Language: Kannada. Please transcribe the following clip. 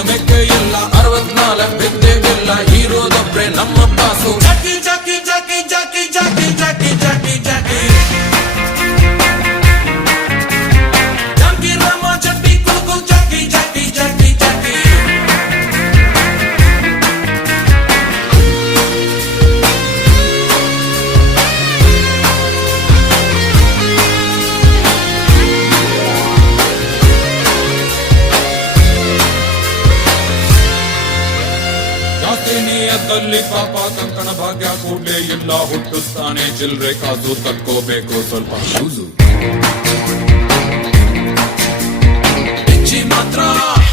ಮೆಕ್ಕೆ ಇಲ್ಲ 64 ಬಿದ್ದೆವಿಲ್ಲ ಹೀರೋದೊಬ್ರೆ ನಮ್ಮ ಬಾಸು ಜಾಕಿ ಜಾಕಿ ಜಾಕಿ ಜಾಕಿ ಜಾಕಿ ಜಾಕಿ ಜಾಕಿ ಜಾಕಿ ಜಾಕಿ ರಾಮ ಚಟ್ಟಿ ಕುಡುಕು ಜಾಕಿ ಜಾಕಿ ಜಾಕಿ ಜಾಕಿ ನಿಯತ್ತಲ್ಲಿ ಪಾಪ ಕಂಕಣ ಭಾಗ್ಯ ಕೂಡ್ಲೇ ಇಲ್ಲ ಹುಟ್ಟಿಸ್ತಾನೆ ಚಿಲ್ರೆ ಕಾಸು ತಕ್ಕೋಬೇಕು ಸ್ವಲ್ಪ ಲೂಸು ಮಾತ್ರ